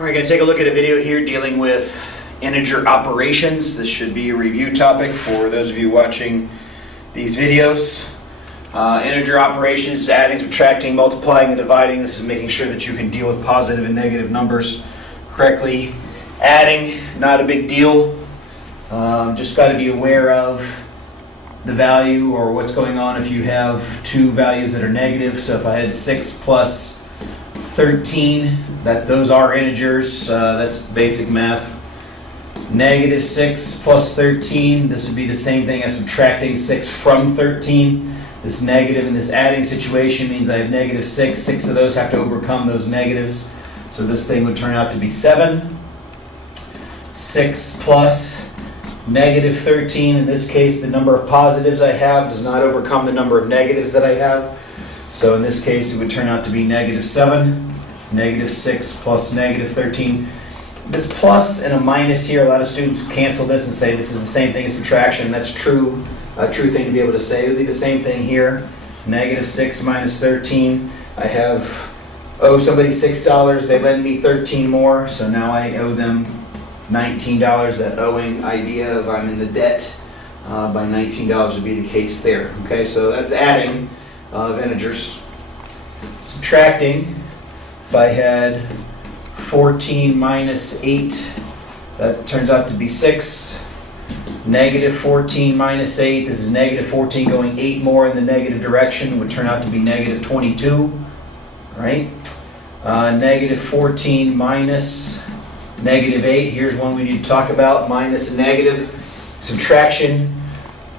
All right, going to take a look at a video here dealing with integer operations. This should be a review topic for those of you watching these videos. Integer operations, adding, subtracting, multiplying, and dividing. This is making sure that you can deal with positive and negative numbers correctly. Adding, not a big deal. Just got to be aware of the value or what's going on if you have two values that are negative. So if I had 6 plus 13, those are integers. That's basic math. Negative 6 plus 13, this would be the same thing as subtracting 6 from 13. This negative in this adding situation means I have negative 6. 6 of those have to overcome those negatives. So this thing would turn out to be 7. 6 plus negative 13, in this case the number of positives I have does not overcome the number of negatives that I have. So in this case it would turn out to be negative 7. Negative 6 plus negative 13. This plus and a minus here, a lot of students cancel this and say this is the same thing as subtraction. That's true, a true thing to be able to say. It would be the same thing here. Negative 6 minus 13. I owe somebody $6. They lend me 13 more, so now I owe them $19. That owing idea of I'm in the debt by $19 would be the case there. Okay, so that's adding of integers. Subtracting, if I had 14 minus 8, that turns out to be 6. Negative 14 minus 8, this is negative 14 going 8 more in the negative direction, would turn out to be negative 22, right? Negative 14 minus negative 8, here's one we need to talk about, minus and negative. Subtraction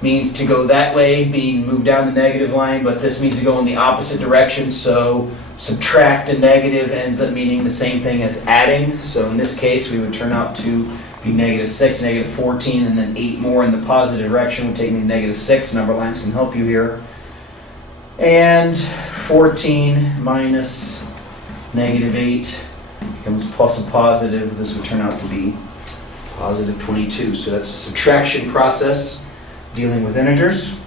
means to go that way, meaning move down the negative line, but this means to go in the opposite direction, so subtract a negative ends up meaning the same thing as adding. So in this case we would turn out to be negative 6, negative 14, and then 8 more in the positive direction would take me to negative 6. Number lines can help you here. And 14 minus negative 8 becomes plus a positive. This would turn out to be positive 22. So that's a subtraction process dealing with integers.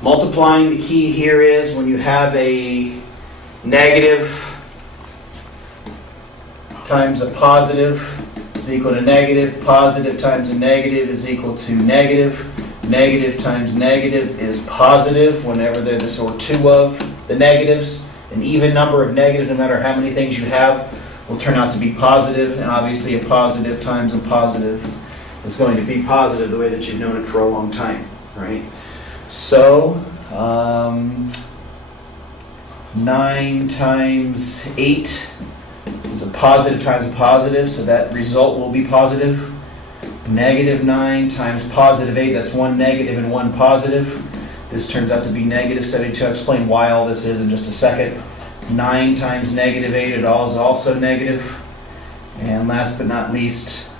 Multiplying, the key here is when you have a negative times a positive is equal to negative. Positive times a negative is equal to negative. Negative times negative is positive whenever there's or two of the negatives. An even number of negatives, no matter how many things you have, will turn out to be positive. And obviously a positive times a positive is going to be positive the way that you've known it for a long time, right? So 9 times 8 is a positive times a positive, so that result will be positive. Negative 9 times positive 8, that's one negative and one positive. This turns out to be negative 72. I'll explain why all this is in just a second. 9 times negative 8, it all is also negative. And last but not least,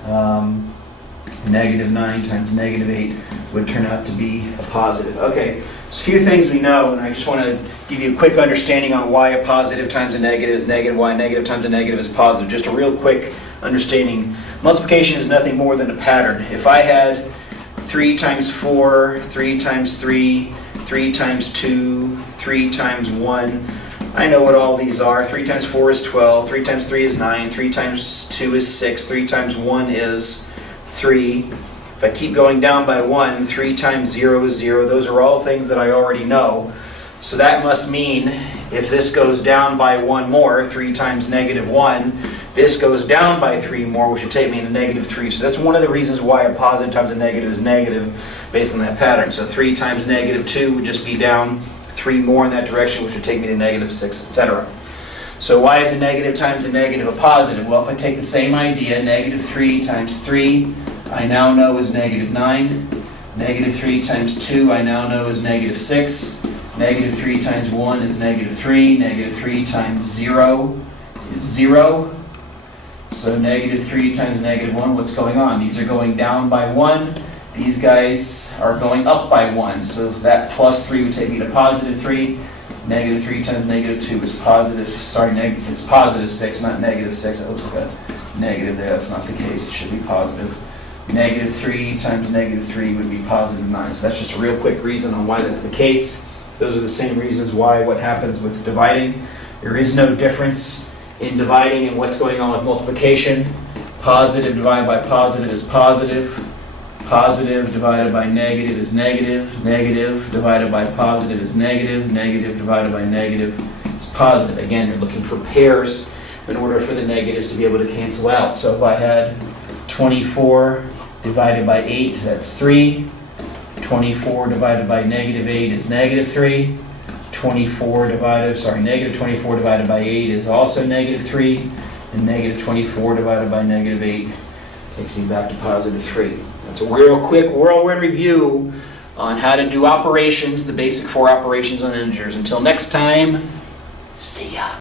negative 9 times negative 8 would turn out to be a positive. Okay, so a few things we know, and I just want to give you a quick understanding on why a positive times a negative is negative, why a negative times a negative is positive. Just a real quick understanding. Multiplication is nothing more than a pattern. If I had 3 times 4, 3 times 3, 3 times 2, 3 times 1, I know what all these are. 3 times 4 is 12, 3 times 3 is 9, 3 times 2 is 6, 3 times 1 is 3. If I keep going down by 1, 3 times 0 is 0. Those are all things that I already know. So that must mean if this goes down by 1 more, 3 times negative 1, this goes down by 3 more, which would take me to negative 3. So that's one of the reasons why a positive times a negative is negative based on that pattern. So 3 times negative 2 would just be down 3 more in that direction, which would take me to negative 6, etc. So why is a negative times a negative a positive? Well, if I take the same idea, negative 3 times 3, I now know is negative 9. Negative 3 times 2, I now know is negative 6. Negative 3 times 1 is negative 3. Negative 3 times 0 is 0. So negative 3 times negative 1, what's going on? These are going down by 1. These guys are going up by 1. So that plus 3 would take me to positive 3. Negative 3 times negative 2 is positive, it's positive 6, not negative 6. That looks like a negative there. That's not the case. It should be positive. Negative 3 times negative 3 would be positive 9. So that's just a real quick reason on why that's the case. Those are the same reasons why what happens with dividing. There is no difference in dividing and what's going on with multiplication. Positive divided by positive is positive. Positive divided by negative is negative. Negative divided by positive is negative. Negative divided by negative is positive. Again, you're looking for pairs in order for the negatives to be able to cancel out. So if I had 24 divided by 8, that's 3. 24 divided by negative 8 is negative 3. Negative 24 divided by 8 is also negative 3. And negative 24 divided by negative 8 takes me back to positive 3. That's a real quick whirlwind review on how to do operations, the basic 4 operations on integers. Until next time, see ya.